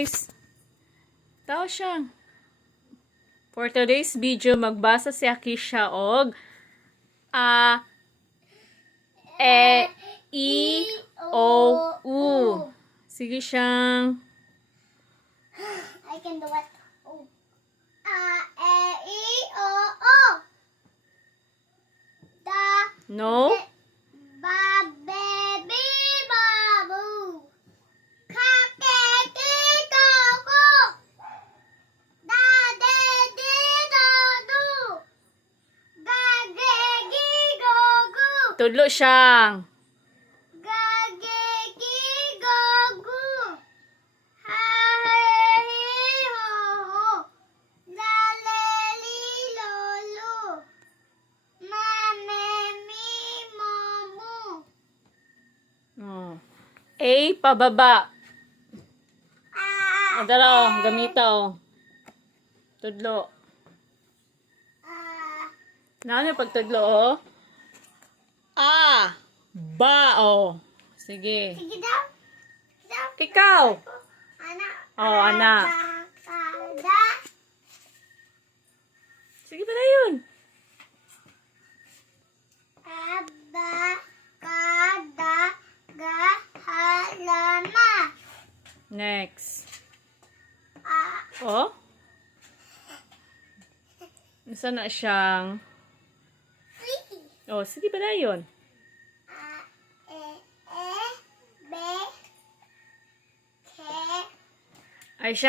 guys. Tao siya. For today's video, magbasa si Akisha og A, E, I, O, U. Sige siyang. I can do it. Oh. A, E, I, O, O. Da, No? ba, baby, babu. Ka, ke, ki, ko, ko. Da, de, di, do, do. Ga, ge, gi, go, gu. Tudlo siyang. Ga, ge, gi, go, gu. Ha, he, hi, ho, ho. La, le, li, lo, lu. Ma, me, mi, mo, mu. Oh. A, pababa. Ah, O, dala o. Gamita o. Tudlo. ah. Ano yung pagtudlo o? A, ba o. Sige. Sige daw. Daw. Ikaw. Anak. Oh, anak. Kada. Sige pa na yun. Aba. Kada. Ga. Halama. Next. Ah. O? Isa na siyang. Wiki. O, sige pa na yun. A. E. E. B. K. Ay siya.